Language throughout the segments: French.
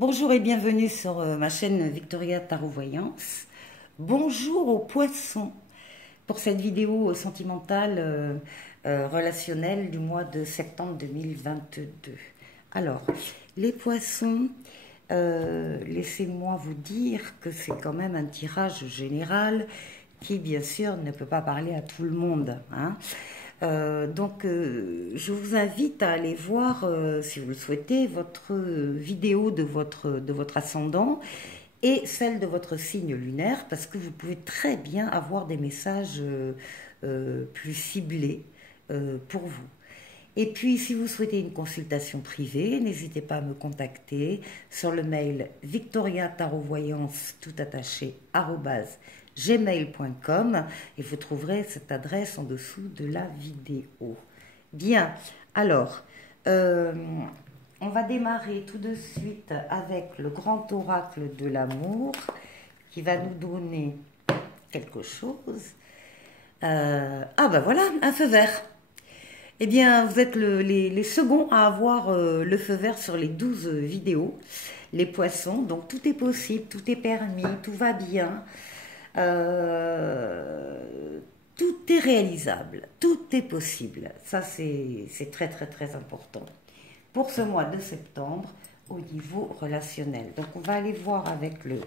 Bonjour et bienvenue sur ma chaîne Victoria Tarot Voyance. Bonjour aux poissons pour cette vidéo sentimentale relationnelle du mois de septembre 2022. Alors, les poissons, laissez-moi vous dire que c'est quand même un tirage général qui, bien sûr, ne peut pas parler à tout le monde, hein. Donc, je vous invite à aller voir, si vous le souhaitez, votre vidéo de votre ascendant et celle de votre signe lunaire, parce que vous pouvez très bien avoir des messages plus ciblés pour vous. Et puis, si vous souhaitez une consultation privée, n'hésitez pas à me contacter sur le mail victoriatarovoyance tout attaché @gmail.com et vous trouverez cette adresse en dessous de la vidéo. Bien, alors, on va démarrer tout de suite avec le grand oracle de l'amour qui va nous donner quelque chose. Ah ben voilà, un feu vert. Eh bien, vous êtes les seconds à avoir le feu vert sur les 12 vidéos, les poissons. Donc, tout est possible, tout est permis, tout va bien. Tout est réalisable, tout est possible. Ça, c'est très, très, très important. Pour ce mois de septembre, au niveau relationnel. Donc, on va aller voir avec le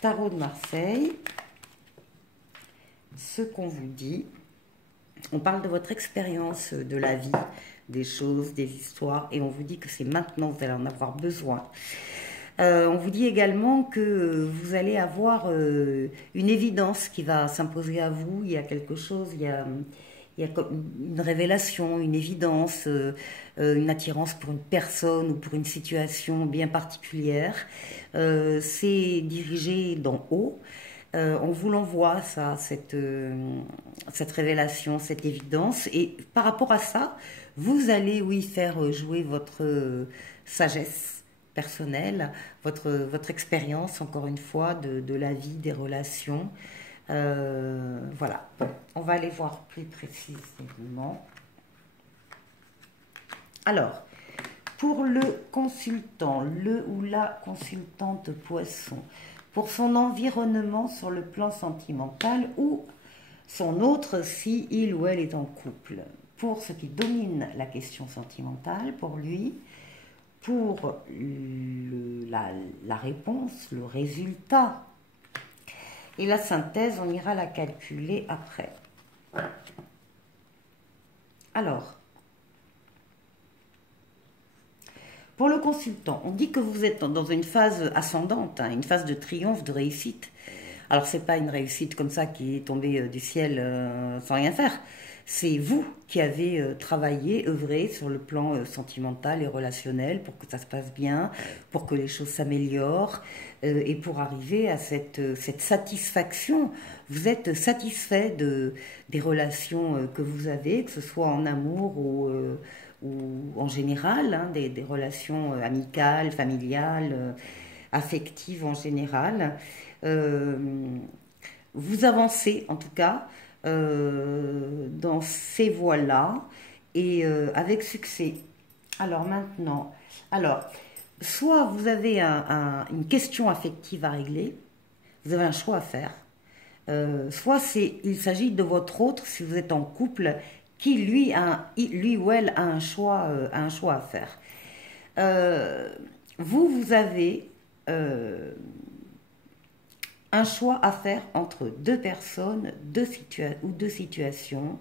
tarot de Marseille ce qu'on vous dit. On parle de votre expérience de la vie, des choses, des histoires, et on vous dit que c'est maintenant que vous allez en avoir besoin. On vous dit également que vous allez avoir une évidence qui va s'imposer à vous. Il y a quelque chose, il y a une révélation, une évidence, une attirance pour une personne ou pour une situation bien particulière. C'est dirigé d'en haut. On vous l'envoie, ça, cette révélation, cette évidence. Et par rapport à ça, vous allez, oui, faire jouer votre sagesse personnelle, votre expérience, encore une fois, de la vie, des relations. Voilà. Bon, on va aller voir plus précisément. Alors, pour le consultant, le ou la consultante poisson, pour son environnement sur le plan sentimental ou son autre si il ou elle est en couple. Pour ce qui domine la question sentimentale, pour lui, pour la réponse, le résultat et la synthèse, on ira la calculer après. Alors, pour le consultant, on dit que vous êtes dans une phase ascendante, hein, une phase de triomphe, de réussite. Alors, ce n'est pas une réussite comme ça qui est tombée du ciel sans rien faire. C'est vous qui avez travaillé, œuvré sur le plan sentimental et relationnel pour que ça se passe bien, pour que les choses s'améliorent et pour arriver à cette satisfaction. Vous êtes satisfait des relations que vous avez, que ce soit en amour ou en général, hein, des relations amicales, familiales, affectives en général. Vous avancez en tout cas dans ces voies-là et avec succès. Alors maintenant, soit vous avez une question affective à régler, vous avez un choix à faire, soit il s'agit de votre autre, si vous êtes en couple, qui lui ou elle a un choix à faire. Vous avez un choix à faire entre deux personnes, deux situations,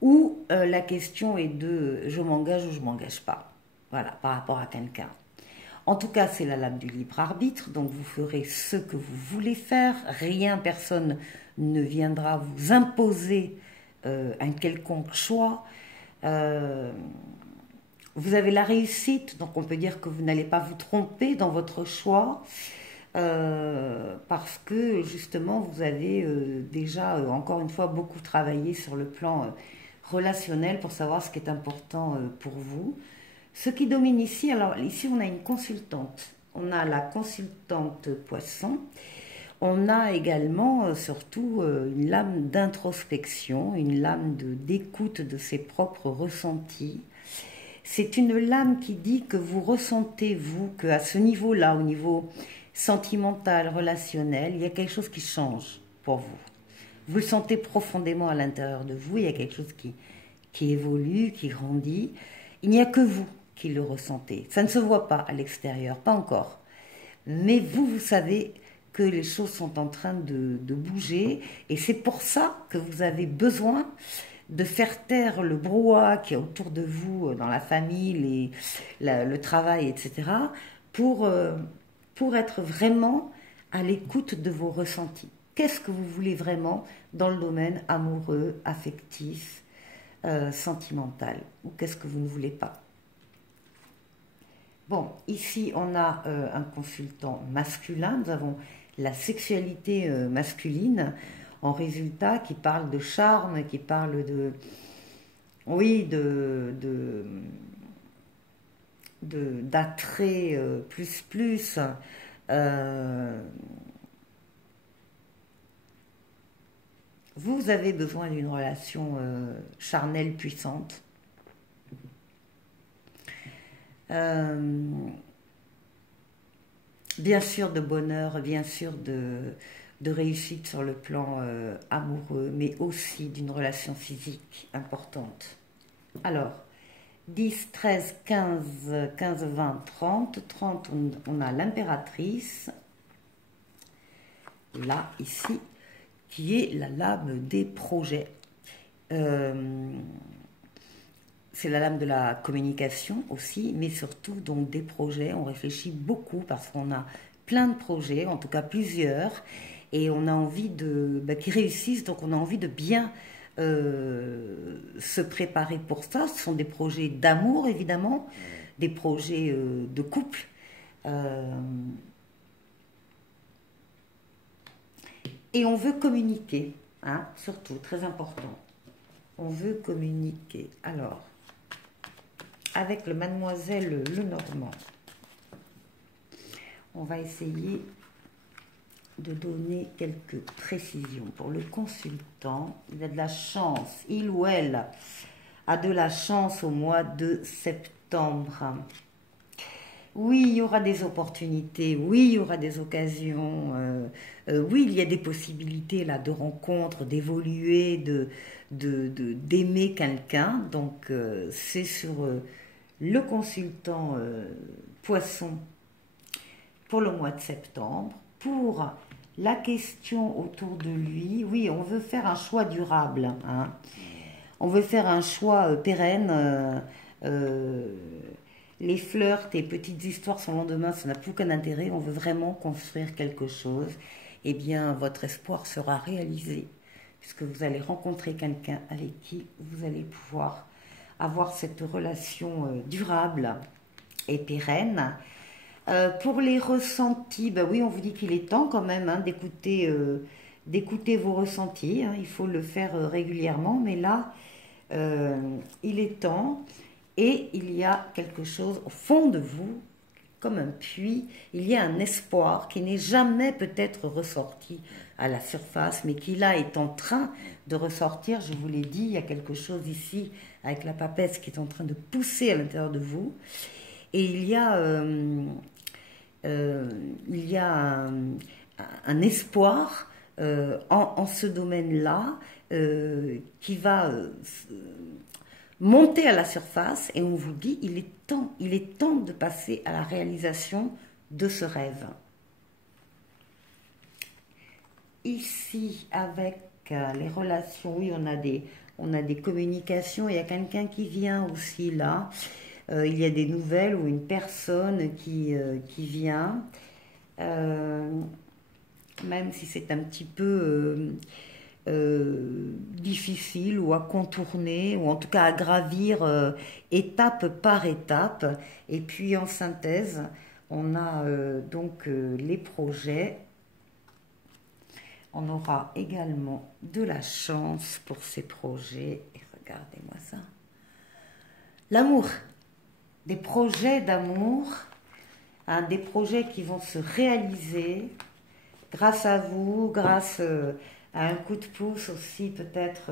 où la question est de je m'engage ou je m'engage pas. Voilà, par rapport à quelqu'un. En tout cas, c'est la lame du libre arbitre, donc vous ferez ce que vous voulez faire. Rien, personne ne viendra vous imposer un quelconque choix. Vous avez la réussite, donc on peut dire que vous n'allez pas vous tromper dans votre choix. Parce que justement vous avez déjà encore une fois beaucoup travaillé sur le plan relationnel pour savoir ce qui est important pour vous. Ce qui domine ici, alors ici on a une consultante, on a la consultante poisson, on a également surtout une lame d'introspection, une lame d'écoute de ses propres ressentis. C'est une lame qui dit que vous ressentez, vous, qu'à ce niveau-là, au niveau sentimental, relationnel, il y a quelque chose qui change pour vous. Vous le sentez profondément à l'intérieur de vous, il y a quelque chose qui évolue, qui grandit. Il n'y a que vous qui le ressentez. Ça ne se voit pas à l'extérieur, pas encore. Mais vous, vous savez que les choses sont en train de bouger, et c'est pour ça que vous avez besoin de faire taire le brouhaha qui est autour de vous, dans la famille, le travail, etc., pour être vraiment à l'écoute de vos ressentis. Qu'est-ce que vous voulez vraiment dans le domaine amoureux, affectif, sentimental, ou qu'est-ce que vous ne voulez pas? Bon, ici on a un consultant masculin, nous avons la sexualité masculine, en résultat, qui parle de charme, qui parle de... Oui, d'attrait plus. Vous avez besoin d'une relation charnelle puissante. Bien sûr de bonheur, bien sûr de réussite sur le plan amoureux, mais aussi d'une relation physique importante. Alors, 10, 13, 15, 15, 20, 30. 30, on a l'impératrice, là, ici, qui est la lame des projets. C'est la lame de la communication aussi, mais surtout donc des projets. On réfléchit beaucoup parce qu'on a plein de projets, en tout cas plusieurs, et on a envie qu'ils réussissent, donc on a envie de bien se préparer pour ça. Ce sont des projets d'amour, évidemment, des projets de couple. Et on veut communiquer, hein, surtout, très important. On veut communiquer. Alors, avec le Mademoiselle Lenormand, on va essayer de donner quelques précisions. Pour le consultant, il a de la chance, il ou elle a de la chance au mois de septembre. Oui, il y aura des opportunités, oui, il y aura des occasions, oui, il y a des possibilités là de rencontres, d'évoluer, d'aimer quelqu'un. Donc, c'est sur le consultant Poisson pour le mois de septembre. Pour la question autour de lui, oui, on veut faire un choix durable, hein. On veut faire un choix pérenne. Les flirts et petites histoires sans lendemain, ça n'a plus aucun intérêt. On veut vraiment construire quelque chose. Eh bien, votre espoir sera réalisé, puisque vous allez rencontrer quelqu'un avec qui vous allez pouvoir avoir cette relation durable et pérenne. Pour les ressentis, ben oui, on vous dit qu'il est temps quand même, hein, d'écouter vos ressentis, hein. Il faut le faire régulièrement, mais là, il est temps. Et il y a quelque chose au fond de vous, comme un puits, il y a un espoir qui n'est jamais peut-être ressorti à la surface, mais qui là est en train de ressortir. Je vous l'ai dit, il y a quelque chose ici avec la papesse qui est en train de pousser à l'intérieur de vous. Et il y a un espoir en ce domaine-là qui va... monter à la surface, et on vous dit il est temps de passer à la réalisation de ce rêve. Ici, avec les relations, oui, on a des communications, il y a quelqu'un qui vient aussi là, il y a des nouvelles ou une personne qui vient, même si c'est un petit peu... difficile ou à contourner, ou en tout cas à gravir étape par étape. Et puis en synthèse, on a donc les projets. On aura également de la chance pour ces projets. Et regardez-moi ça. L'amour. Des projets d'amour, hein, des projets qui vont se réaliser grâce à vous, grâce... à un coup de pouce aussi peut-être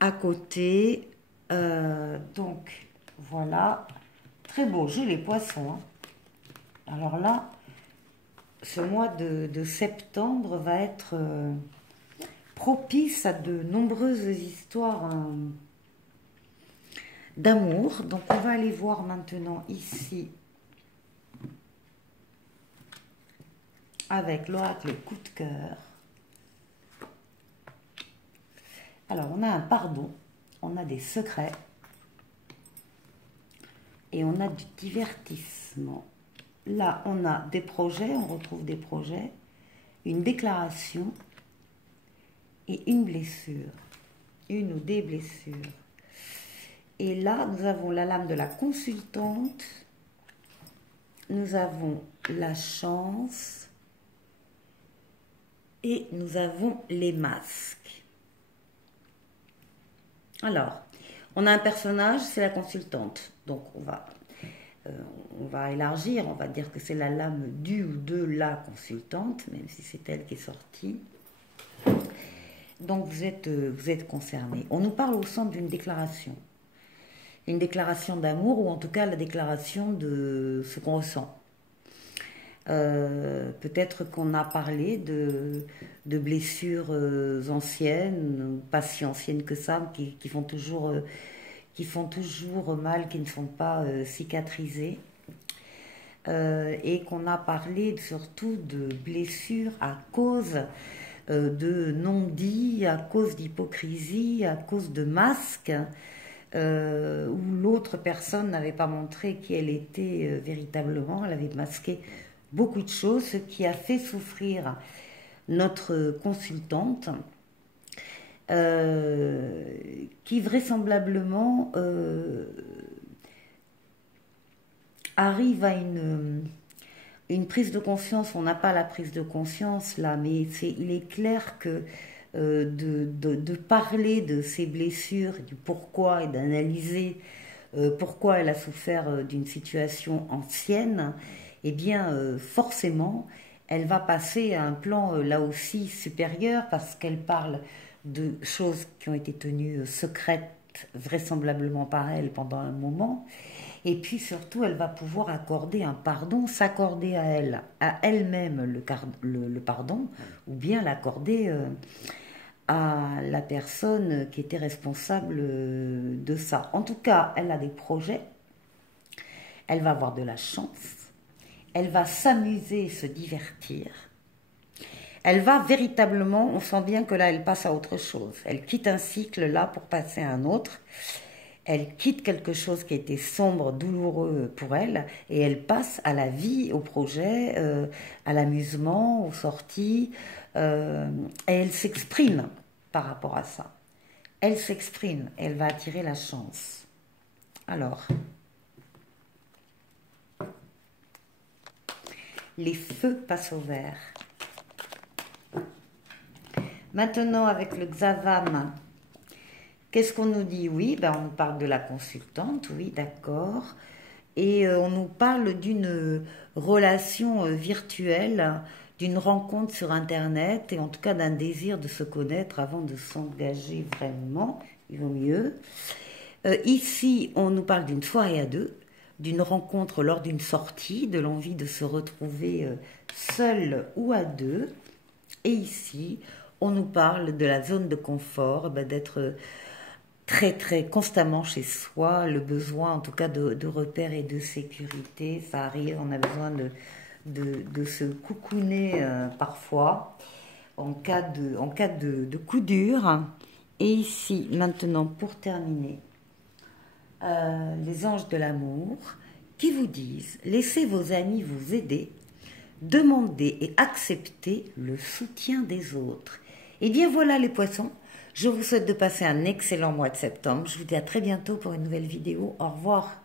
à côté. Donc, voilà. Très beau jeu, les poissons. Hein. Alors là, ce mois de septembre va être propice à de nombreuses histoires d'amour. Donc, on va aller voir maintenant ici avec l'oracle coup de cœur. Alors, on a un pardon, on a des secrets et on a du divertissement. Là, on a des projets, on retrouve des projets, une déclaration et une blessure, une ou des blessures. Et là, nous avons la lame de la consultante, nous avons la chance et nous avons les masques. Alors, on a un personnage, c'est la consultante. Donc, on va élargir, on va dire que c'est la lame du ou de la consultante, même si c'est elle qui est sortie. Donc, vous êtes concerné. On nous parle au centre d'une déclaration. Une déclaration d'amour, ou en tout cas la déclaration de ce qu'on ressent. Peut-être qu'on a parlé de blessures anciennes, pas si anciennes que ça, qui font toujours mal, qui ne sont pas cicatrisées. Et qu'on a parlé surtout de blessures à cause de non-dits, à cause d'hypocrisie, à cause de masques, où l'autre personne n'avait pas montré qui elle était véritablement, elle avait masqué beaucoup de choses, ce qui a fait souffrir notre consultante, qui vraisemblablement arrive à une prise de conscience. On n'a pas la prise de conscience là, mais il est clair que de parler de ses blessures, du pourquoi, et d'analyser pourquoi elle a souffert d'une situation ancienne, eh bien forcément elle va passer à un plan là aussi supérieur, parce qu'elle parle de choses qui ont été tenues secrètes vraisemblablement par elle pendant un moment. Et puis surtout, elle va pouvoir accorder un pardon, s'accorder à elle-même le pardon, ou bien l'accorder à la personne qui était responsable de ça. En tout cas, elle a des projets, elle va avoir de la chance, elle va s'amuser, se divertir. Elle va véritablement, on sent bien que là, elle passe à autre chose. Elle quitte un cycle là pour passer à un autre. Elle quitte quelque chose qui était sombre, douloureux pour elle, et elle passe à la vie, au projet, à l'amusement, aux sorties, et elle s'exprime par rapport à ça. Elle s'exprime, elle va attirer la chance. Alors, les feux passent au vert. Maintenant, avec le Xavam, qu'est-ce qu'on nous dit? Oui, ben on nous parle de la consultante, oui, d'accord. Et on nous parle d'une relation virtuelle, d'une rencontre sur Internet, et en tout cas d'un désir de se connaître avant de s'engager vraiment, il vaut mieux. Ici, on nous parle d'une soirée à deux, d'une rencontre lors d'une sortie, de l'envie de se retrouver seul ou à deux. Et ici, on nous parle de la zone de confort, d'être très très constamment chez soi, le besoin en tout cas de repères et de sécurité. Ça arrive, on a besoin de se coucouner parfois en cas de coup dur. Et ici, maintenant, pour terminer, les anges de l'amour qui vous disent: laissez vos amis vous aider, demandez et acceptez le soutien des autres. Et bien voilà les poissons, je vous souhaite de passer un excellent mois de septembre. Je vous dis à très bientôt pour une nouvelle vidéo. Au revoir.